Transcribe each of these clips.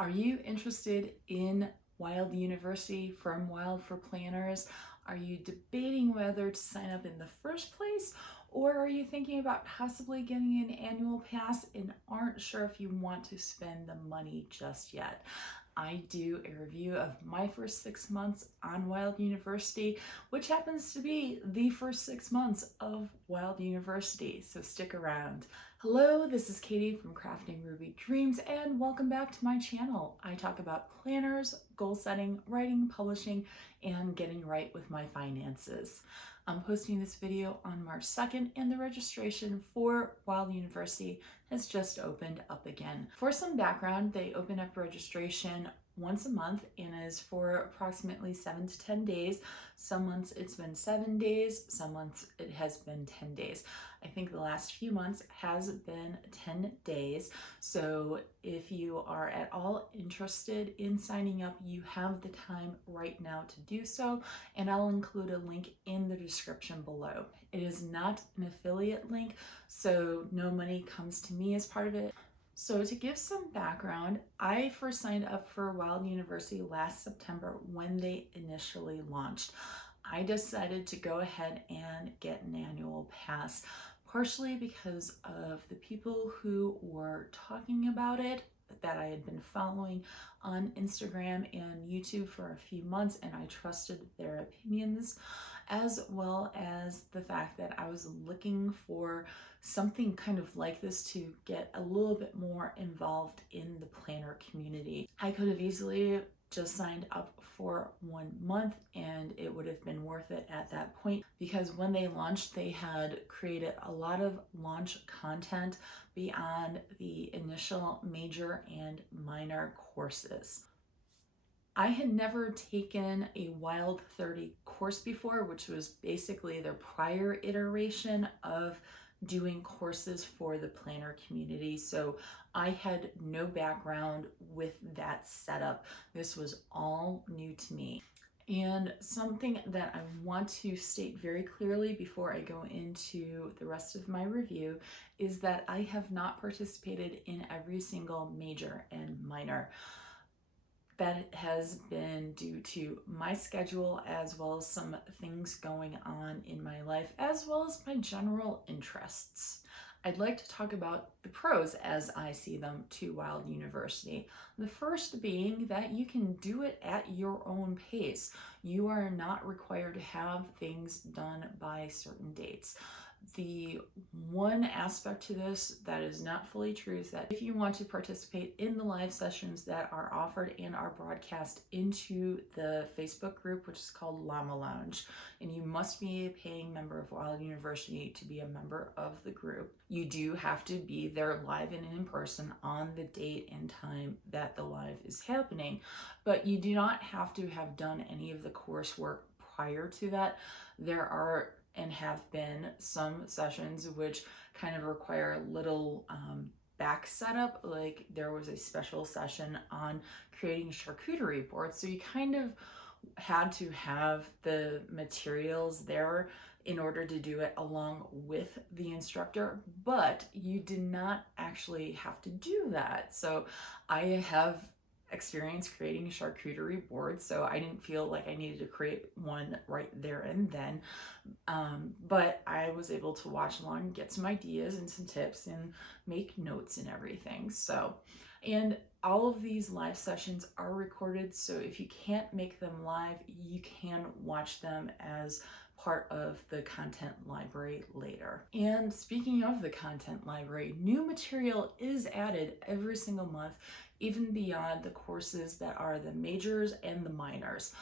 Are you interested in Wild University from Wild for Planners? Are you debating whether to sign up in the first place? Or are you thinking about possibly getting an annual pass and aren't sure if you want to spend the money just yet? I do a review of my first 6 months on Wild University, which happens to be the first 6 months of Wild University, so stick around. Hello, this is Katie from Crafting Ruby Dreams, and welcome back to my channel. I talk about planners, goal setting, writing, publishing, and getting right with my finances. I'm posting this video on March 2nd, and the registration for Wild University has just opened up again. For some background, they open up registration once a month and is for approximately 7 to 10 days. Some months it's been 7 days, some months it has been 10 days. I think the last few months has been 10 days. So if you are at all interested in signing up, you have the time right now to do so, and I'll include a link in the description below. It is not an affiliate link, so no money comes to me as part of it. So to give some background, I first signed up for Wild University last September when they initially launched. I decided to go ahead and get an annual pass, partially because of the people who were talking about it that I had been following on Instagram and YouTube for a few months, and I trusted their opinions, as well as the fact that I was looking for something kind of like this to get a little bit more involved in the planner community. I could have easily just signed up for 1 month and it would have been worth it at that point, because when they launched, they had created a lot of launch content beyond the initial major and minor courses. I had never taken a Wild 30 course before, which was basically their prior iteration of doing courses for the planner community. So I had no background with that setup. This was all new to me. And something that I want to state very clearly before I go into the rest of my review is that I have not participated in every single major and minor. That has been due to my schedule, as well as some things going on in my life, as well as my general interests. I'd like to talk about the pros as I see them to Wild University. The first being that you can do it at your own pace. You are not required to have things done by certain dates. The one aspect to this that is not fully true is that if you want to participate in the live sessions that are offered and are broadcast into the Facebook group, which is called Llama Lounge, and you must be a paying member of Wild University to be a member of the group, you do have to be there live and in person on the date and time that the live is happening. But you do not have to have done any of the coursework prior to that. There are and have been some sessions which kind of require little back setup. Like there was a special session on creating charcuterie boards, so you kind of had to have the materials there in order to do it along with the instructor, but you did not actually have to do that. So I have experience creating charcuterie boards, so I didn't feel like I needed to create one right there and then, but I was able to watch along, get some ideas and some tips and make notes and everything. So, and all of these live sessions are recorded, so if you can't make them live, you can watch them as part of the content library later. And speaking of the content library, new material is added every single month, even beyond the courses that are the majors and the minors.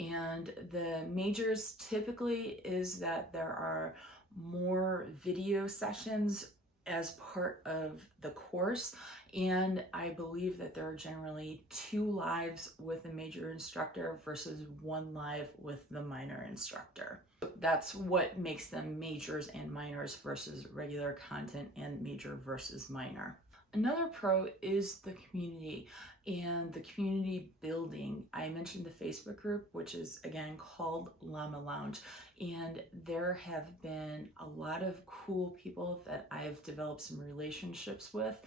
And the majors typically is that there are more video sessions as part of the course, and I believe that there are generally 2 lives with the major instructor versus 1 live with the minor instructor. That's what makes them majors and minors versus regular content and major versus minor. Another pro is the community and the community building. I mentioned the Facebook group, which is again called Llama Lounge, and there have been a lot of cool people that I've developed some relationships with.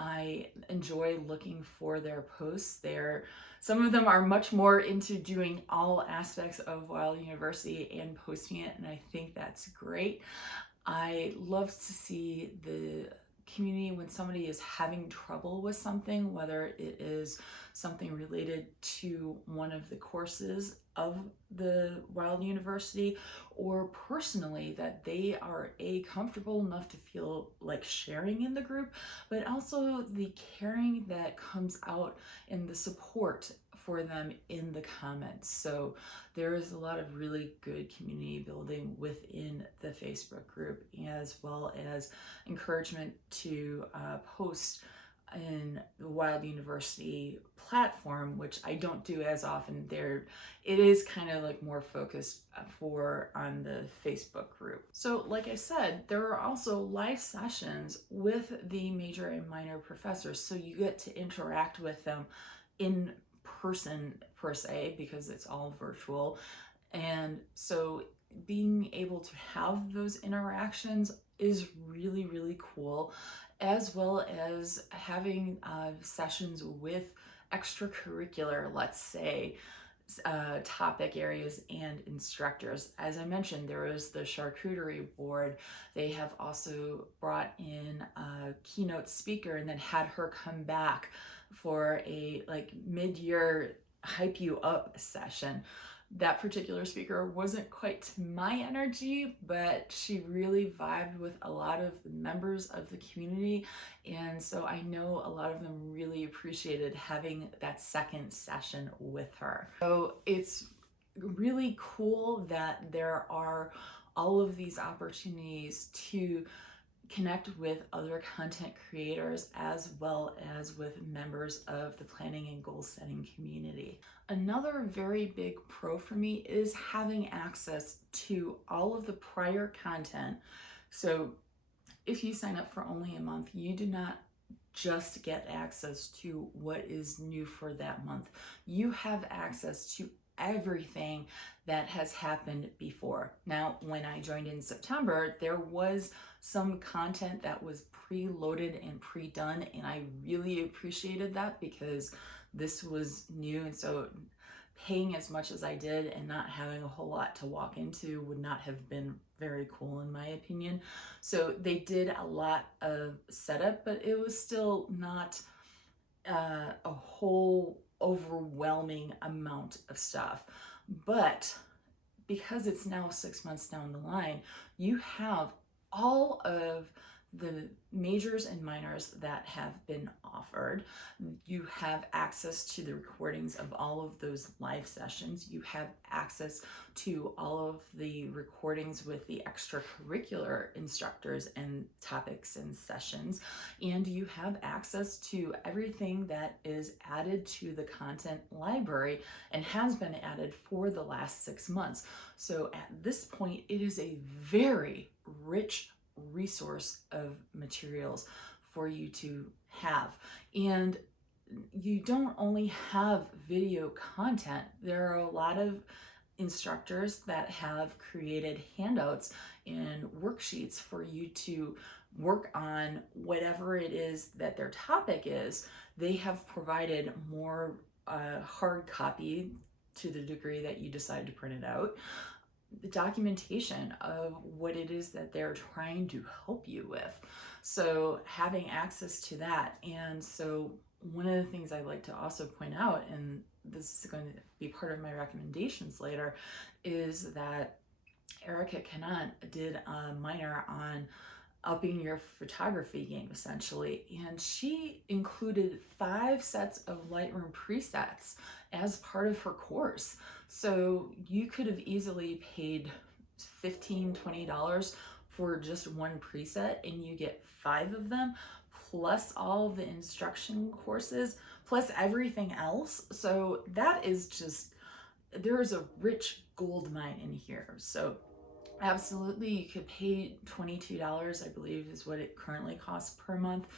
I enjoy looking for their posts. Some of them are much more into doing all aspects of Wild University and posting it, and I think that's great. I love to see the community when somebody is having trouble with something, whether it is something related to one of the courses of the Wild University, or personally that they are comfortable enough to feel like sharing in the group, but also the caring that comes out in the support for them in the comments. So there is a lot of really good community building within the Facebook group, as well as encouragement to post in the Wild University platform, which I don't do as often. It is kind of like more focused on the Facebook group. So like I said, there are also live sessions with the major and minor professors, so you get to interact with them in person per se, because it's all virtual. And so being able to have those interactions is really, really cool, as well as having sessions with extracurricular, let's say, topic areas and instructors. As I mentioned, there is the charcuterie board. They have also brought in a keynote speaker and then had her come back for a mid-year hype you up session. That particular speaker wasn't quite to my energy, but she really vibed with a lot of the members of the community, and so I know a lot of them really appreciated having that second session with her. So it's really cool that there are all of these opportunities to connect with other content creators, as well as with members of the planning and goal setting community. Another very big pro for me is having access to all of the prior content. So if you sign up for only a month, you do not just get access to what is new for that month. You have access to everything that has happened before. Now, when I joined in September, there was some content that was pre-loaded and pre-done, and I really appreciated that because this was new, and so paying as much as I did and not having a whole lot to walk into would not have been very cool in my opinion. So they did a lot of setup, but it was still not a whole overwhelming amount of stuff. But because it's now 6 months down the line, you have all of the majors and minors that have been offered. You have access to the recordings of all of those live sessions. You have access to all of the recordings with the extracurricular instructors and topics and sessions. And you have access to everything that is added to the content library and has been added for the last 6 months. So at this point, it is a very rich resource of materials for you to have. And you don't only have video content. There are a lot of instructors that have created handouts and worksheets for you to work on whatever it is that their topic is. They have provided more hard copy to the degree that you decide to print it out, the documentation of what it is that they're trying to help you with. So having access to that. And so one of the things I'd like to also point out, and this is going to be part of my recommendations later, is that Erica Cannon did a minor on upping your photography game, essentially, and she included 5 sets of Lightroom presets as part of her course. So you could have easily paid $15, $20 for just one preset, and you get 5 of them, plus all of the instruction courses, plus everything else. So that is just, there is a rich gold mine in here. So absolutely, you could pay $22, I believe is what it currently costs per month,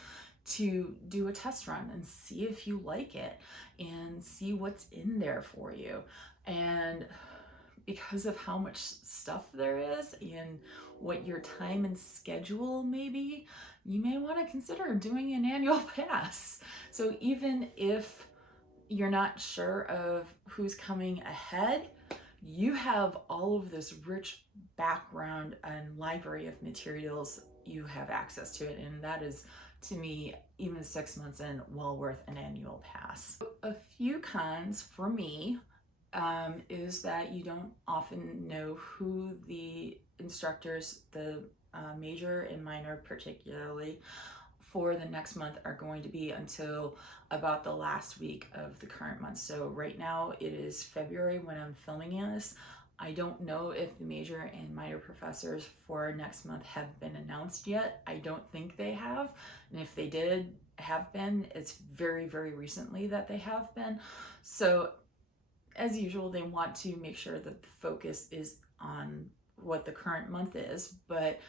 to do a test run and see if you like it and see what's in there for you. And because of how much stuff there is and what your time and schedule may be, you may want to consider doing an annual pass. So even if you're not sure of who's coming ahead, you have all of this rich background and library of materials. You have access to it, and that is, to me, even 6 months in, well worth an annual pass. A few cons for me is that you don't often know who the instructors, the major and minor particularly, for the next month are going to be until about the last week of the current month. So right now it is February when I'm filming this. I don't know if the major and minor professors for next month have been announced yet. I don't think they have. And if they have been, it's very, very recently that they have been. So as usual, they want to make sure that the focus is on what the current month is. But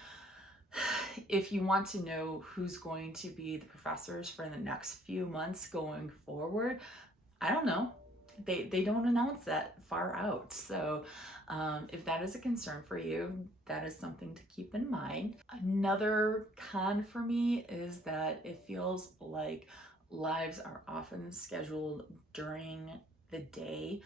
if you want to know who's going to be the professors for the next few months going forward, I don't know. They don't announce that far out. So if that is a concern for you, that is something to keep in mind. Another con for me is that it feels like lives are often scheduled during the day.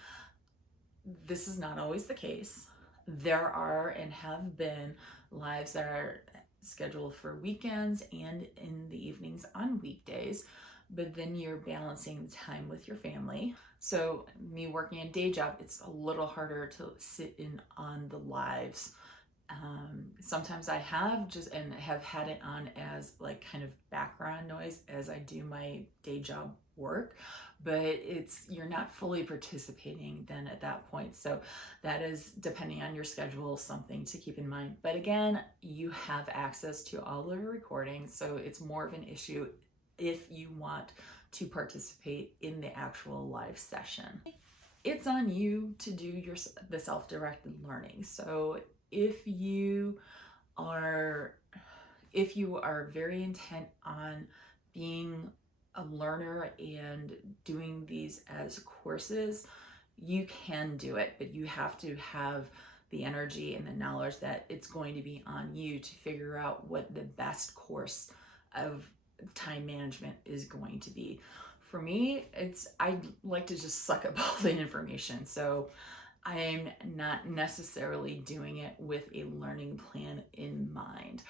This is not always the case. There are and have been lives that are scheduled for weekends and in the evenings on weekdays, but then you're balancing the time with your family. So me working a day job, it's a little harder to sit in on the lives. Sometimes I have had it on as like kind of background noise as I do my day job work, but you're not fully participating then at that point. So that is, depending on your schedule, something to keep in mind. But again, you have access to all of the recordings, so it's more of an issue if you want to participate in the actual live session. It's on you to do the self-directed learning. So if you are very intent on being a learner and doing these as courses, you can do it, but you have to have the energy and the knowledge that it's going to be on you to figure out what the best course of time management is going to be. For me, I like to just suck up all the information. So I'm not necessarily doing it with a learning plan in mind.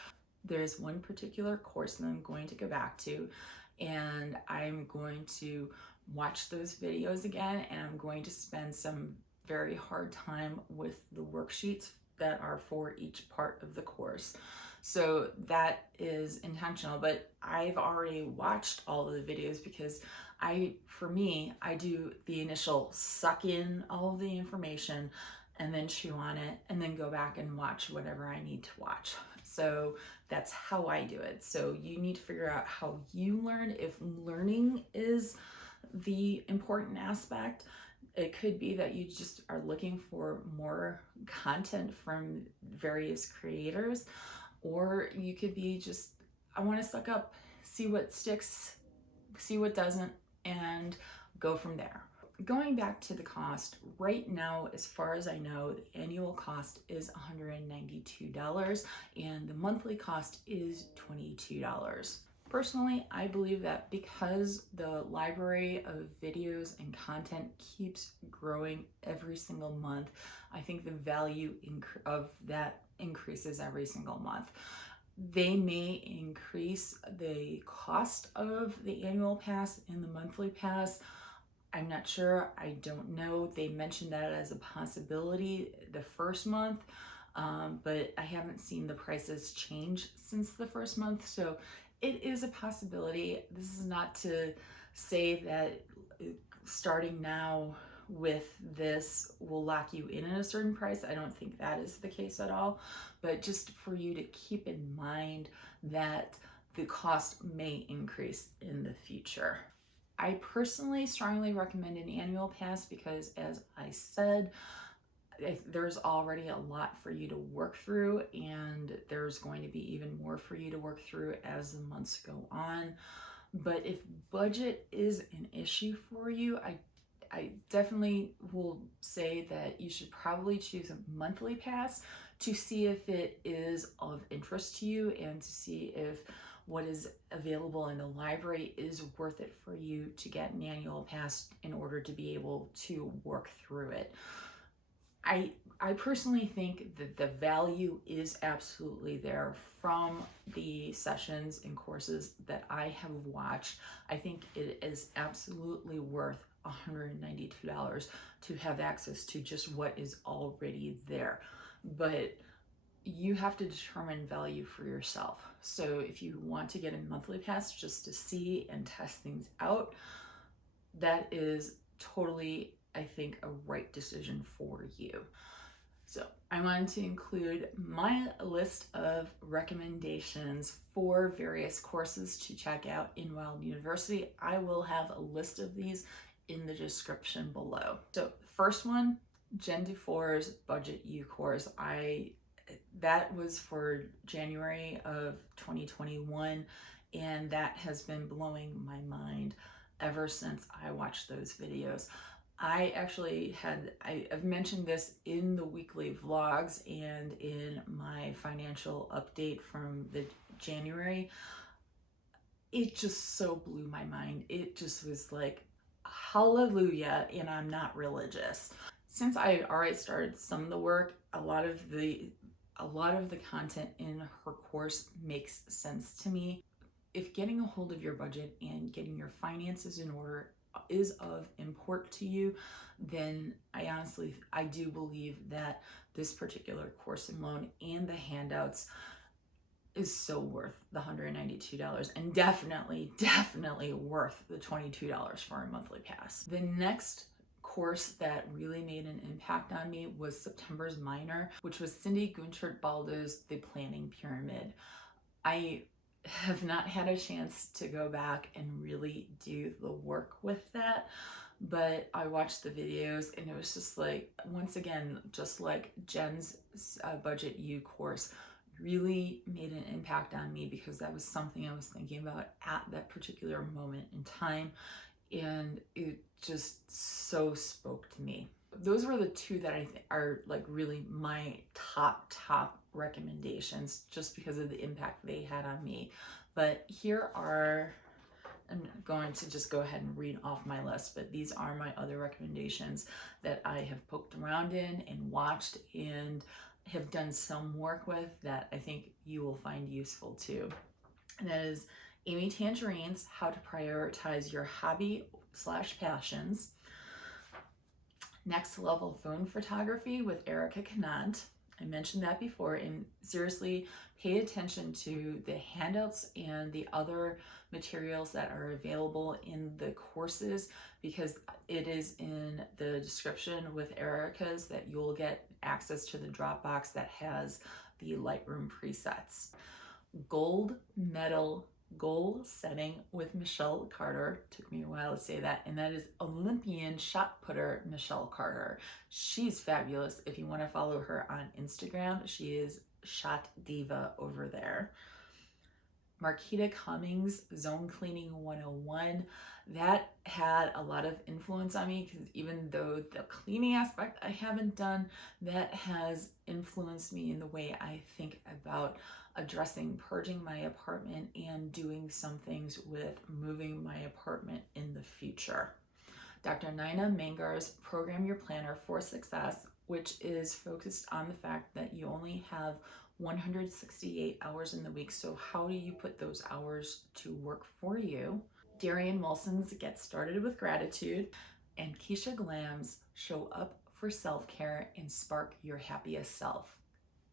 There's one particular course that I'm going to go back to, and I'm going to watch those videos again, and I'm going to spend some very hard time with the worksheets that are for each part of the course. So that is intentional, but I've already watched all of the videos because for me, I do the initial suck in all of the information and then chew on it and then go back and watch whatever I need to watch. So that's how I do it. So you need to figure out how you learn. If learning is the important aspect, it could be that you just are looking for more content from various creators, or you could be just, I want to suck up, see what sticks, see what doesn't, and go from there. Going back to the cost, right now, as far as I know, the annual cost is $192 and the monthly cost is $22. Personally, I believe that because the library of videos and content keeps growing every single month, I think the value of that increases every single month. They may increase the cost of the annual pass and the monthly pass. I'm not sure. I don't know. They mentioned that as a possibility the first month, but I haven't seen the prices change since the first month. So it is a possibility. This is not to say that starting now with this will lock you in at a certain price. I don't think that is the case at all, but just for you to keep in mind that the cost may increase in the future. I personally strongly recommend an annual pass because, as I said, there's already a lot for you to work through, and there's going to be even more for you to work through as the months go on. But if budget is an issue for you, I definitely will say that you should probably choose a monthly pass to see if it is of interest to you and to see if what is available in the library is worth it for you to get an annual pass in order to be able to work through it. I personally think that the value is absolutely there from the sessions and courses that I have watched. I think it is absolutely worth $192 to have access to just what is already there. But you have to determine value for yourself. So if you want to get a monthly pass just to see and test things out, that is totally, I think, a right decision for you. So I wanted to include my list of recommendations for various courses to check out in Wild University. I will have a list of these in the description below. So the first one, Jen Dufour's Budget U course. That was for January of 2021, and that has been blowing my mind ever since I watched those videos. I've mentioned this in the weekly vlogs and in my financial update from the January. It just so blew my mind. It just was like, hallelujah, and I'm not religious. Since I had already started some of the work, a lot of the content in her course makes sense to me. If getting a hold of your budget and getting your finances in order is of import to you, then I do believe that this particular course alone and the handouts is so worth the $192, and definitely worth the $22 for a monthly pass. The next course that really made an impact on me was September's minor, which was Cindy Guentert-Baldo's The Planning Pyramid. I have not had a chance to go back and really do the work with that, but I watched the videos and it was just like, once again, just like Jen's Budget U course really made an impact on me, because that was something I was thinking about at that particular moment in time, and it just so spoke to me. Those were the two that I think are like really my top recommendations, just because of the impact they had on me. But I'm going to just go ahead and read off my list, but these are my other recommendations that I have poked around in and watched and have done some work with that I think you will find useful too. And that is Amy Tangerine's How to Prioritize Your Hobby/Passions, Next Level Phone Photography with Erica Canant. I mentioned that before, and seriously, pay attention to the handouts and the other materials that are available in the courses, because it is in the description with Erica's that you'll get access to the Dropbox that has the Lightroom presets. Gold Medal Goal Setting with Michelle Carter. Took me a while to say that, and that is Olympian shot putter Michelle Carter. She's fabulous. If you want to follow her on Instagram, she is Shot Diva over there. Marquita Cummings Zone Cleaning 101. That had a lot of influence on me, because even though the cleaning aspect I haven't done, that has influenced me in the way I think about addressing purging my apartment and doing some things with moving my apartment in the future. Dr. Nina Mangar's Program Your Planner for Success, which is focused on the fact that you only have 168 hours in the week. So how do you put those hours to work for you? Darian Wilson's Get Started with Gratitude, and Keisha Glam's Show Up for Self-Care and Spark Your Happiest Self.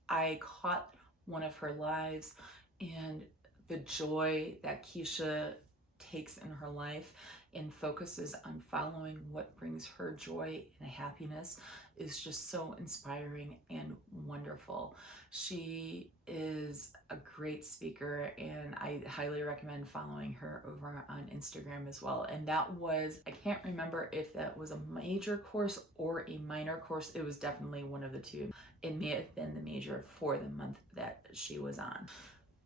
I caught one of her lives, and the joy that Keisha takes in her life and focuses on following what brings her joy and happiness is just so inspiring and wonderful. She is a great speaker, and I highly recommend following her over on Instagram as well. And that was, I can't remember if that was a major course or a minor course. It was definitely one of the two. It may have been the major for the month that she was on.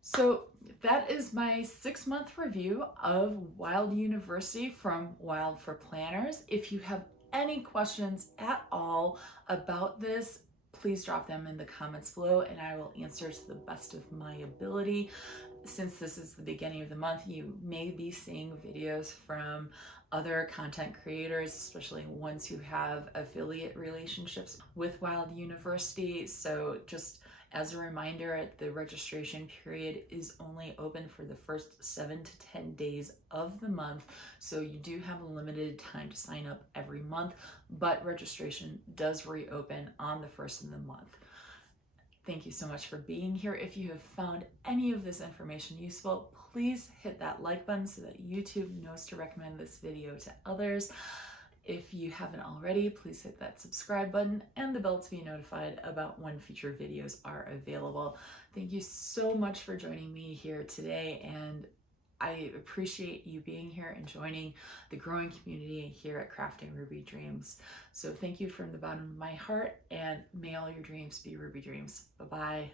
So that is my 6-month review of Wild University from Wild for Planners. If you have any questions at all about this, please drop them in the comments below and I will answer to the best of my ability. since this is the beginning of the month, you may be seeing videos from other content creators, especially ones who have affiliate relationships with Wild University. So just as a reminder, the registration period is only open for the first 7 to 10 days of the month. So you do have a limited time to sign up every month, but registration does reopen on the first of the month. Thank you so much for being here. If you have found any of this information useful, please hit that like button so that YouTube knows to recommend this video to others. If you haven't already, please hit that subscribe button and the bell to be notified about when future videos are available. Thank you so much for joining me here today, and I appreciate you being here and joining the growing community here at Crafting Ruby Dreams. So thank you from the bottom of my heart, and may all your dreams be Ruby dreams. Bye-bye.